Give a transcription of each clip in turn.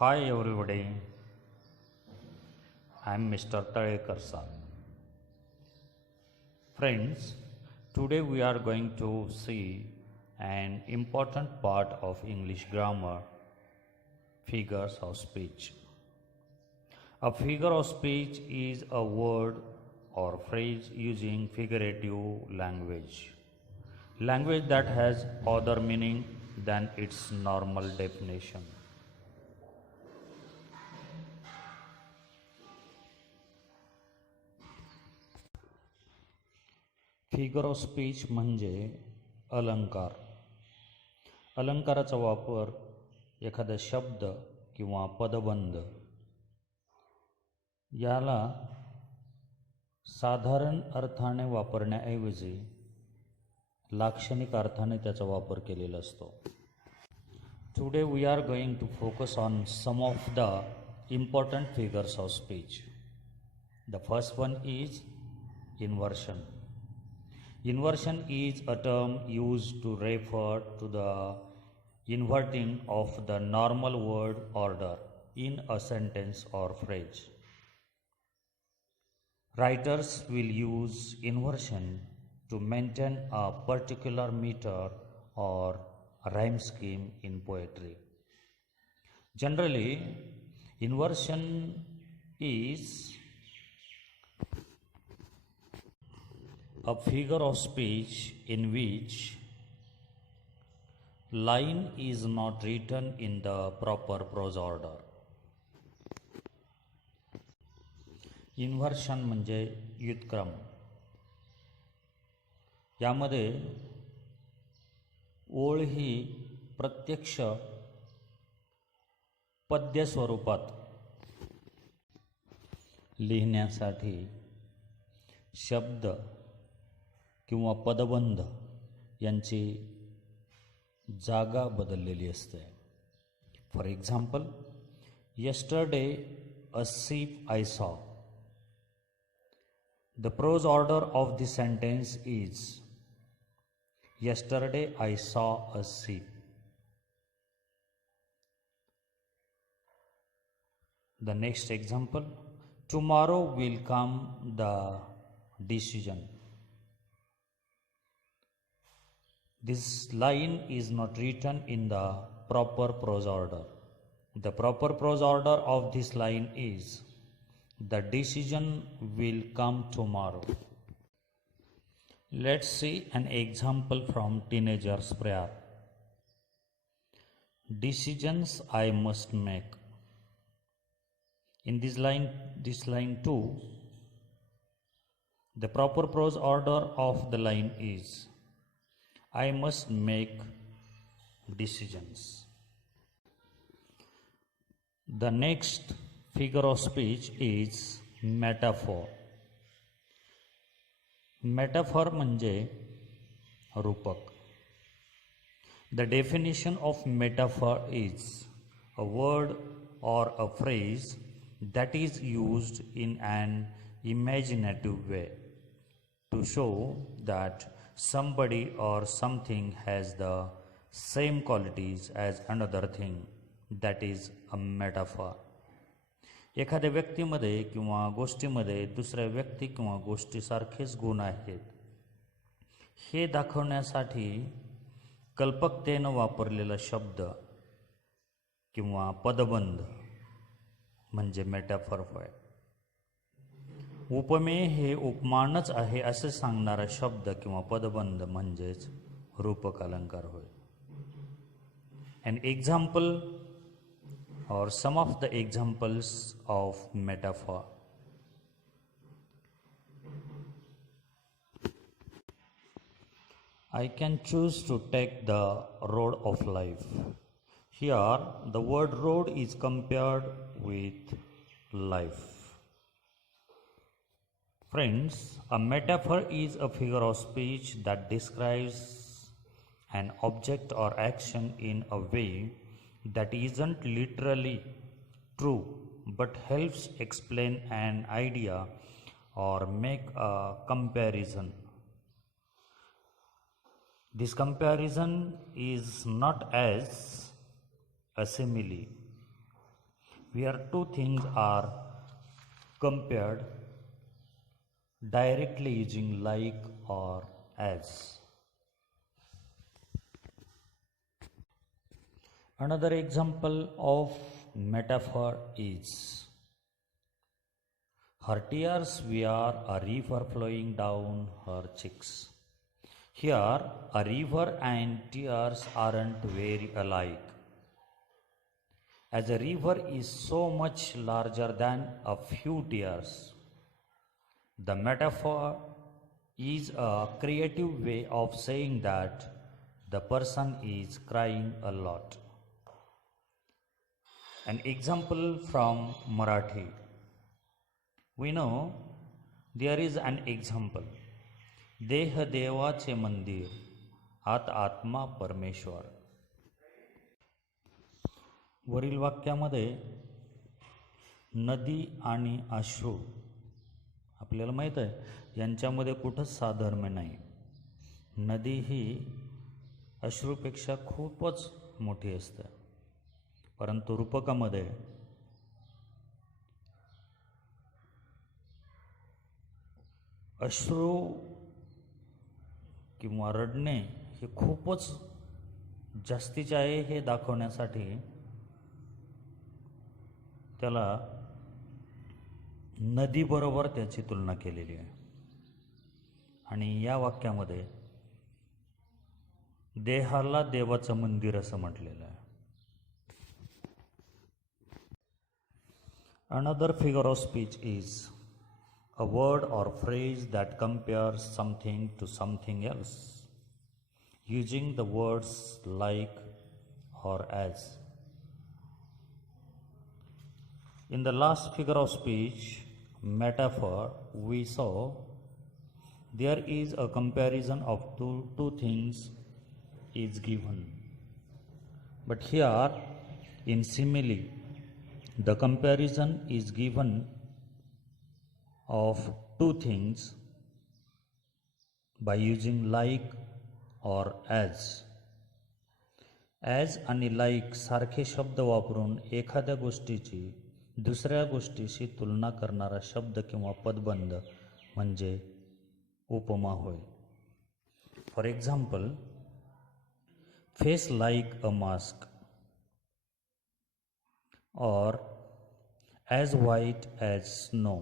Hi everybody, I am Mr. Talekar sir. Friends, today we are going to see an important part of English grammar, figures of speech. A figure of speech is a word or phrase using figurative language. Language that has other meaning than its normal definition. Figure of speech म्हणजे अलंकार. अलंकाराचा वापर एखादा शब्द किंवा पदबंध याला साधारण अर्थाने वापरण्याऐवजी लाक्षणिक अर्थाने त्याचा वापर केलेला असतो. Today we are going to focus on some of the important figures of speech. The first one is inversion. Inversion is a term used to refer to the inverting of the normal word order in a sentence or phrase. Writers will use inversion to maintain a particular meter or rhyme scheme in poetry. Generally, inversion is a figure of speech in which line is not written in the proper prose order. Inversion म्हणजे व्युत्क्रम. यामध्ये ओळ ही प्रत्यक्ष पद्य स्वरूपात लिहिण्यासाठी शब्द किंवा पदबंध यांची जागा बदललेली असते. For example, yesterday a sheep I saw. The prose order of the sentence is yesterday I saw a sheep. The next example, tomorrow will come the decision. This line is not written in the proper prose order. The proper prose order of this line is the decision will come tomorrow. Let's see an example from teenager's prayer. Decisions I must make. In this line too, the proper prose order of the line is I must make decisions. The next figure of speech is metaphor. Metaphor म्हणजे रूपक. The definition of metaphor is a word or a phrase that is used in an imaginative way to show that somebody or something has the same qualities as another thing. That is a metaphor. एखाद्या व्यक्तीमध्ये किंवा गोष्टीमध्ये दुसऱ्या व्यक्ती किंवा गोष्टीसारखेच गुण आहेत हे दाखवण्यासाठी कल्पकतेनं वापरलेला शब्द किंवा पदबंध म्हणजे मेटाफर होय. उपमेय हे उपमानच आहे असे सांगणारा शब्द किंवा पदबंध म्हणजेच रूपक अलंकार होय. An example or some of the examples of metaphor. I can choose to take the road of life. Here the word road is compared with life. Friends, a metaphor is a figure of speech that describes an object or action in a way that isn't literally true but helps explain an idea or make a comparison. This comparison is not as a simile where two things are compared directly using like or as. Another example of metaphor is her tears were a river flowing down her cheeks. Here, a river and tears aren't very alike, as a river is so much larger than a few tears. The metaphor is a creative way of saying that the person is crying a lot. An example from Marathi. We know there is an example. देह देवाचे मंदिर, आत आत्मा परमेश्वर. वरील वाक्यामध्ये नदी आणि अश्रू आपल्याला माहीत आहे यांच्यामध्ये कुठंच साधर्म्य नाही. नदी ही अश्रूपेक्षा खूपच मोठी असते, परंतु रूपकामध्ये अश्रू किंवा रडणे हे खूपच जास्तीचे आहे हे दाखवण्यासाठी त्याला नदीबरोबर त्याची तुलना केलेली आहे. आणि या वाक्यामध्ये देहाला देवाचं मंदिर असं म्हटलेलं आहे. Another figure of speech is a word or phrase that compares something to something else, using the words like or as. In the last figure of speech, metaphor, we saw there is a comparison of two things is given. But here, in simile, the comparison is given of two things by using like or as. As आणि like सारखे शब्द वापरून एखाद्या गोष्टीची दुसऱ्या गोष्टीशी तुलना करणारा शब्द किंवा पदबंध म्हणजे उपमा होय. For example, face like a mask or as white as snow.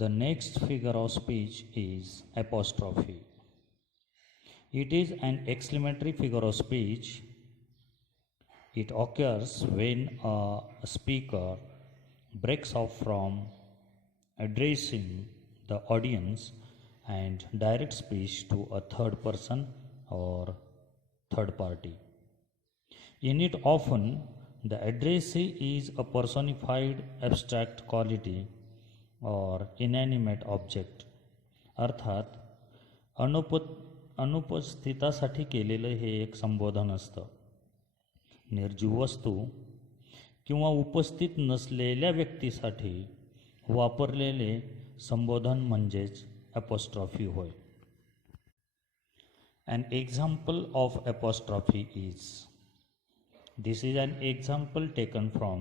The next figure of speech is apostrophe. It is an exclamatory figure of speech. It occurs when a speaker breaks off from addressing the audience and directs speech to a third person or third party. In it, often the addressee is a personified abstract quality or inanimate object. अर्थात अनुपस्थितासाठी केलेलं हे एक संबोधन असतं. निर्जीव वस्तू किंवा उपस्थित नसलेल्या व्यक्तीसाठी वापरलेले संबोधन म्हणजेच apostrophe होय. An example of apostrophe is, this is an example taken from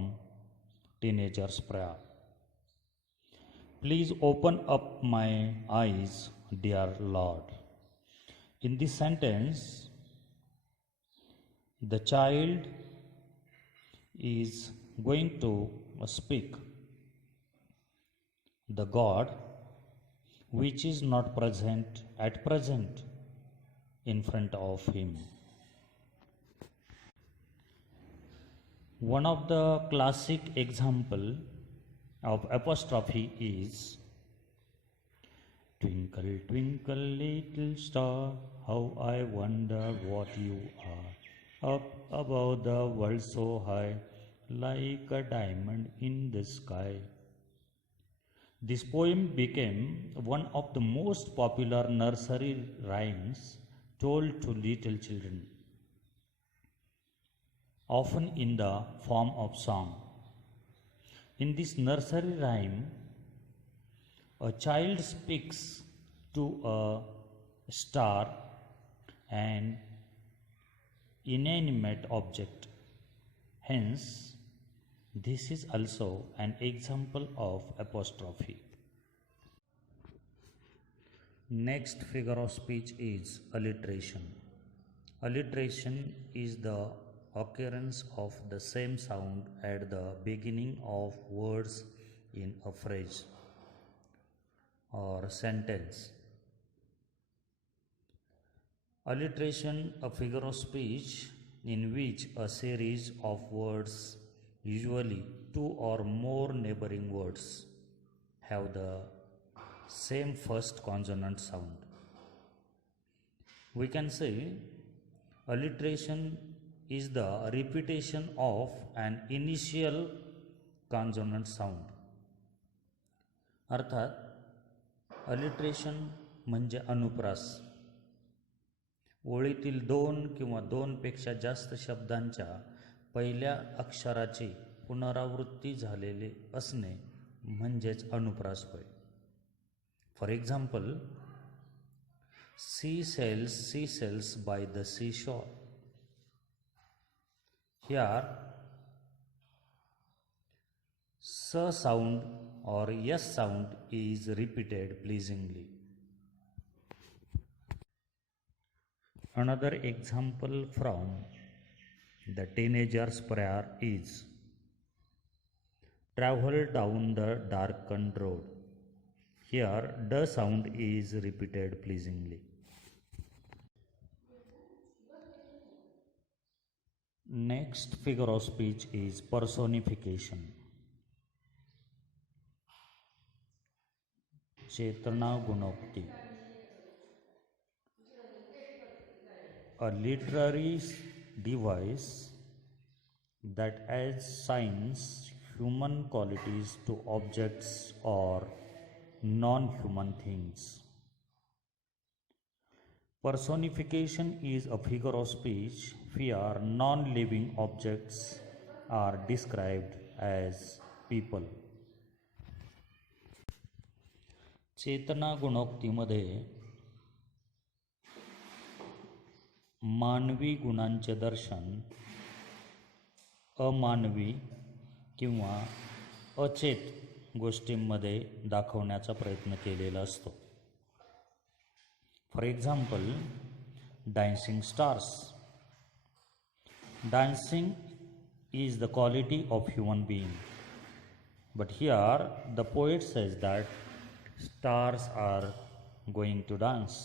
teenager's prayer. Please open up my eyes, dear Lord. In this sentence, the child is going to speak the God which is not present at present in front of him. One of the classic example of apostrophe is, twinkle twinkle little star, how I wonder what you are, up above the world so high, like a diamond in the sky. This poem became one of the most popular nursery rhymes told to little children, often in the form of song. In this nursery rhyme, a child speaks to a star and inanimate object. Hence, this is also an example of apostrophe. Next figure of speech is alliteration. Alliteration is the occurrence of the same sound at the beginning of words in a phrase or sentence. Alliteration, a figure of speech in which a series of words, usually two or more neighboring words, have the same first consonant sound. We can say alliteration is the repetition of an initial consonant sound. अर्थात alliteration म्हणजे अनुप्रास. ओळीतील दोन किंवा दोनपेक्षा जास्त शब्दांच्या पहिल्या अक्षराची पुनरावृत्ती झालेले असणे म्हणजेच अनुप्रास होय. For example, sea sails by the seashore. Here, s sound or s sound is repeated pleasingly. Another example from the teenager's prayer is, travel down the darkened road. Here, the sound is repeated pleasingly. Next figure of speech is personification. Chetana Gunokti. A literary device that assigns human qualities to objects or non-human things. Personification is a figure of speech where non-living objects are described as people. चेतना गुणोक्तीमध्ये मानवी गुणांचे दर्शन अमानवी किंवा अचेत गोष्टींमध्ये दाखवण्याचा प्रयत्न केलेला असतो. For example, dancing stars. Dancing is the quality of human being. But here the poet says that stars are going to dance.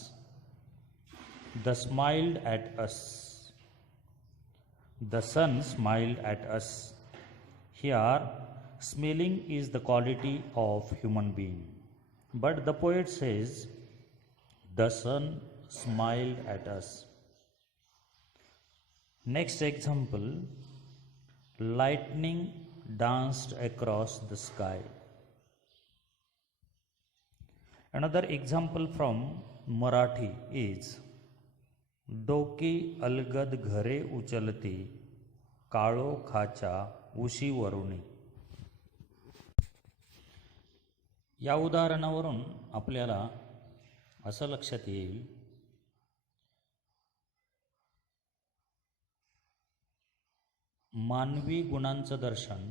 The smiled at us. The sun smiled at us. Here, smiling is the quality of human being. But the poet says the sun smiled at us. Next example, lightning danced across the sky. Another example from Marathi is, डोकी अलगद घरे उचलती काळोखाच्या उशीवरुणी. या उदाहरणावरून आपल्याला असं लक्षात येईल मानवी गुणांचं दर्शन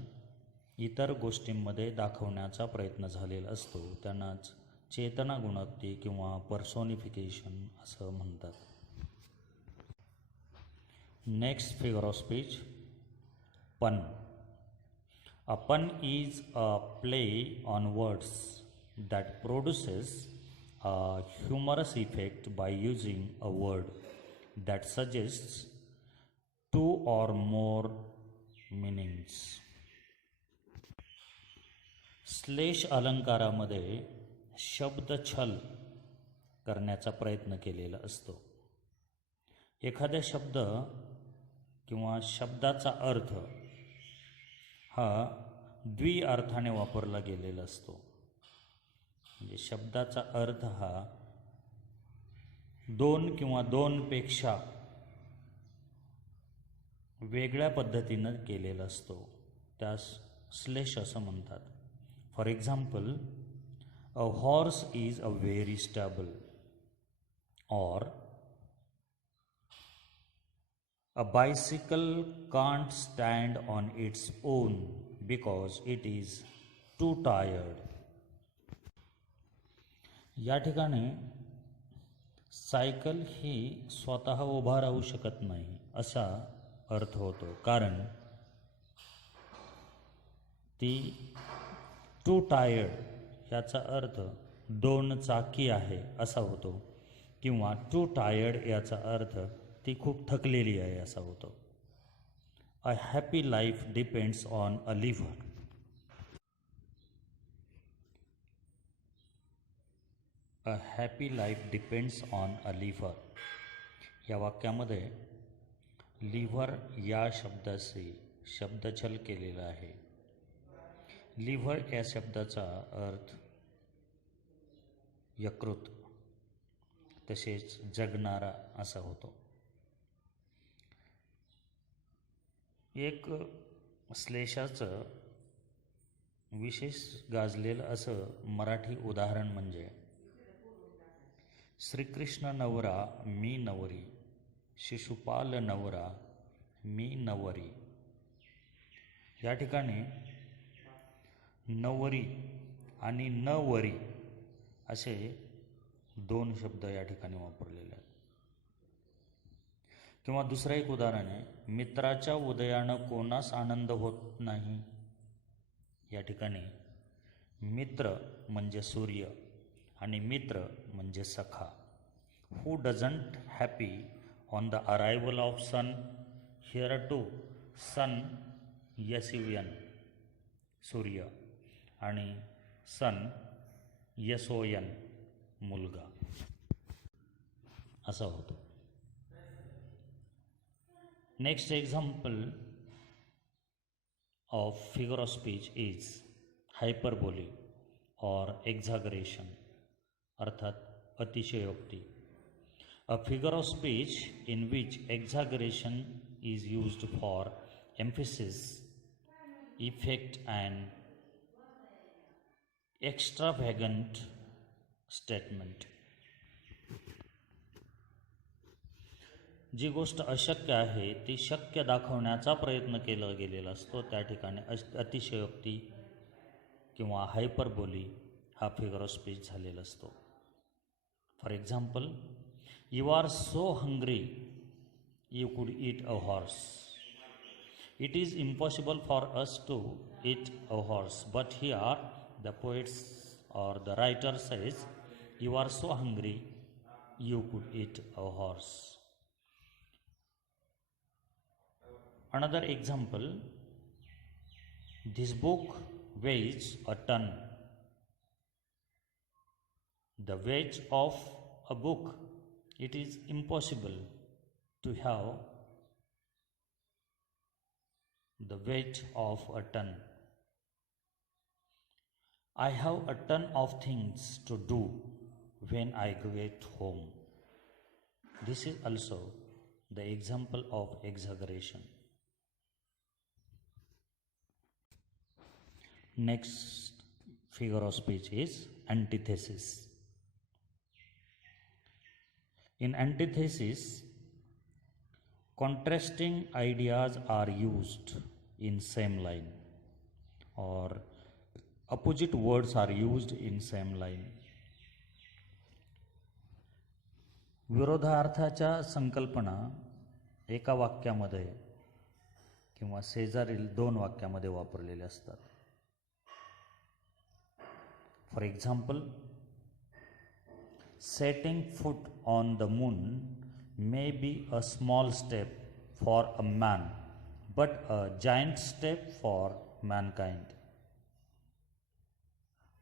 इतर गोष्टींमध्ये दाखवण्याचा प्रयत्न झालेला असतो. त्यांनाच चेतना गुणोक्ती किंवा पर्सोनिफिकेशन असं म्हणतात. Next figure of speech, pun. A pun is a play on words that produces a humorous effect by using a word that suggests two or more meanings. श्लेष अलंकारामध्ये शब्दछल करण्याचा प्रयत्न केलेला असतो. एखादा शब्द किंवा शब्दाचा अर्थ हा द्विअर्थाने वापरला गेलेला असतो. म्हणजे शब्दाचा अर्थ हा दोन किंवा दोनपेक्षा वेगळ्या पद्धतीनं केलेला असतो. त्यास श्लेष असं म्हणतात. For example, a horse is a very stable. और A bicycle can't stand on its own because it is too tired. या ठिकाणी सायकल ही स्वतः उभा राहू शकत नाही असा अर्थ होतो, कारण ती टू टायर्ड याचा अर्थ दोन चाकी आहे असा होतो, किंवा टू टायर्ड याचा अर्थ ती खूप थकलेली आहे असा होतो. A happy life depends on a liver. A happy life depends on a liver या वाक्यामध्ये लिव्हर या शब्दाचे शब्दछल केलेला आहे. लिव्हर या शब्दाचा अर्थ यकृत तसेच जगणारा असा होतो. एक श्लेषाचं विशेष गाजलेलं असं मराठी उदाहरण म्हणजे श्रीकृष्ण नवरा मी नवरी, शिशुपाल नवरा मी नवरी. या ठिकाणी नवरी आणि नवरी असे दोन शब्द या ठिकाणी वापरलेले आहेत. किंवा दुसरं एक उदाहरण आहे, मित्राच्या उदयानं कोणास आनंद होत नाही. या ठिकाणी मित्र म्हणजे सूर्य आणि मित्र म्हणजे सखा. Who doesn't happy on the arrival of sun. Here two sun SUN सूर्य आणि सन SON मुलगा असा होतो. Next example of figure of speech is hyperbole or exaggeration, अर्थात अतिशयोक्ती. A figure of speech in which exaggeration is used for emphasis, effect and extravagant statement. जी गोष्ट अशक्य आहे ती शक्य दाखवण्याचा प्रयत्न केला गेलेला असतो, त्या ठिकाणी अतिशयोक्ती किंवा हायपरबोली हा फिगर ऑफ स्पीच झालेला असतो. For example, you are so hungry you could eat a horse. It is impossible for us to eat a horse, but here the poets or the writer says, you are so hungry you could eat a horse. Another example, this book weighs a ton. The weight of a book, it is impossible to have the weight of a ton. I have a ton of things to do when I get home. This is also the example of exaggeration. Next figure of speech is antithesis. In antithesis, contrasting ideas are used in same line, or opposite words are used in same line. विरोधार्थाच्या संकल्पना एका वाक्यामध्ये किंवा शेजारील दोन वाक्यामध्ये वापरलेल्या असतात. For example, setting foot on the moon may be a small step for a man, but a giant step for mankind.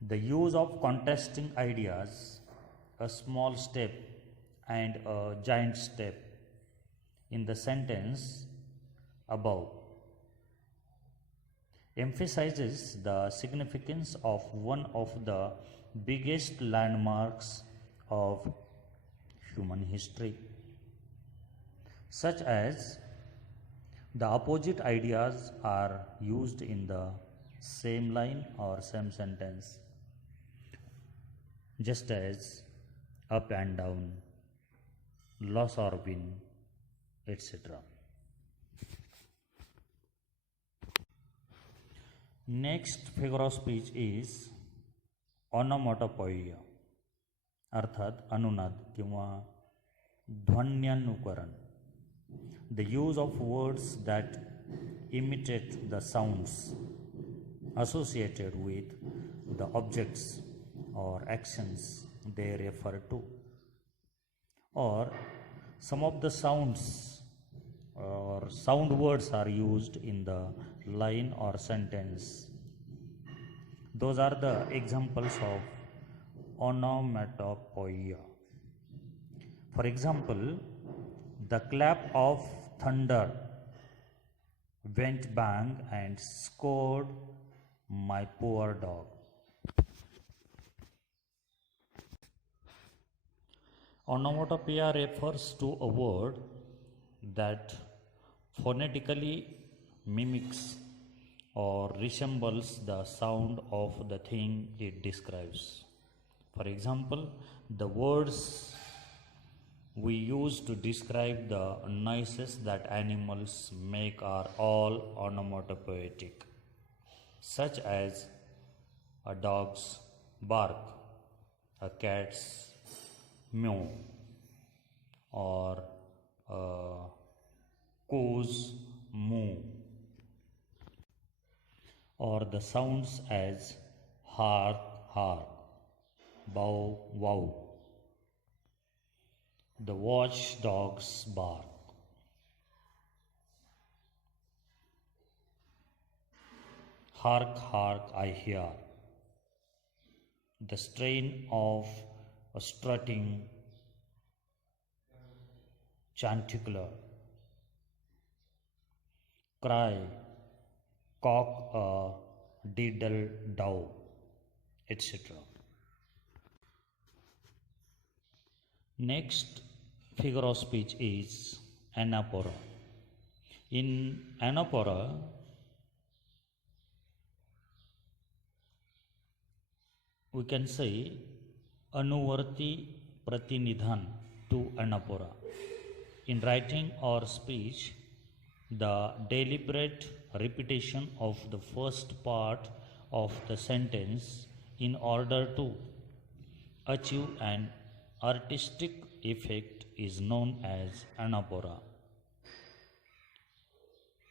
The use of contrasting ideas, a small step and a giant step, in the sentence above emphasizes the significance of one of the biggest landmarks of human history, such as the opposite ideas are used in the same line or same sentence, just as up and down, loss or win, etc. Next figure of speech is onomatopoeia अर्थात अनुनाद किंवा ध्वन्यानुकरण. The use of words that imitate the sounds associated with the objects or actions they refer to, or some of the sounds or sound words are used in the line or sentence. Those are the examples of onomatopoeia. For example, the clap of thunder went bang and scored my poor dog. Onomatopoeia refers to a word that phonetically mimics or resembles the sound of the thing it describes. For example, the words we use to describe the noises that animals make are all onomatopoetic, such as a dog's bark, a cat's meow, or a cow's moo, or the sounds as hark, hark, bow, wow, the watchdog's bark. Hark, hark, I hear the strain of a strutting chanticleer. Cry, cock a diddle dow, etc. Next figure of speech is anaphora. In anaphora, we can say anuvarti pratinidhan to anaphora. In writing or speech, the deliberate repetition of the first part of the sentence in order to achieve an artistic effect is known as anaphora.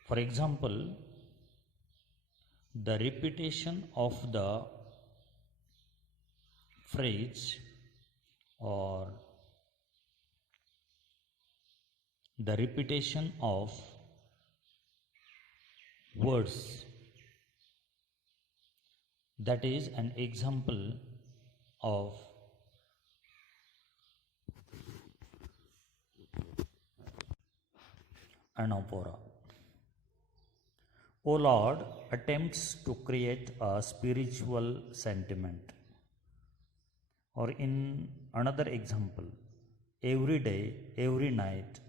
For example, the repetition of the phrase or the repetition of words, that is an example of anaphora. O Lord attempts to create a spiritual sentiment. Or in another example, every day, every night,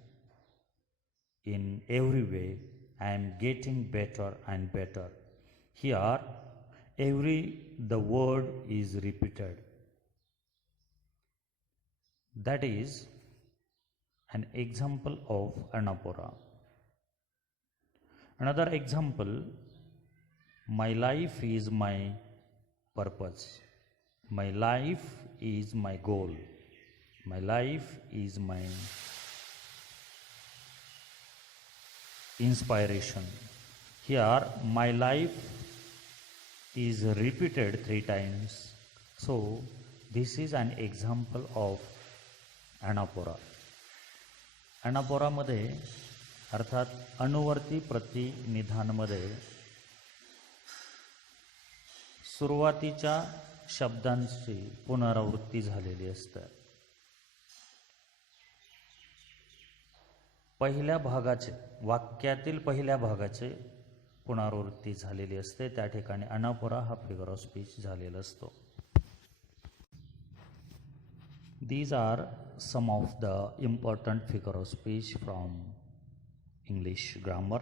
in every way, I am getting better and better. Here, the word is repeated. That is an example of anaphora. Another example, my life is my purpose. My life is my goal. My life is my inspiration. Here, my life is repeated 3 times. So, this is an example of anaphora. anaphora मध्ये अर्थात अनुवर्ती प्रतिनिधानमध्ये सुरुवातीच्या शब्दांची पुनरावृत्ती झालेली असते. पहिल्या भागाचे वाक्यातील पहिल्या भागाचे पुनरावृत्ती झालेली असते. त्या ठिकाणी anaphora हा फिगर ऑफ स्पीच झालेला असतो. These are some of the important figure of speech from English grammar.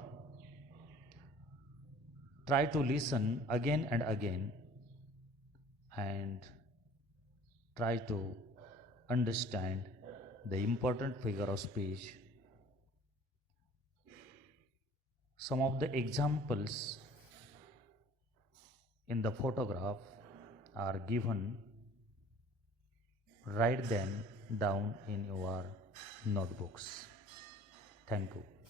Try to listen again and again and try to understand the important figure of speech. Some of the examples in the photograph are given, write them down in your notebooks. Thank you.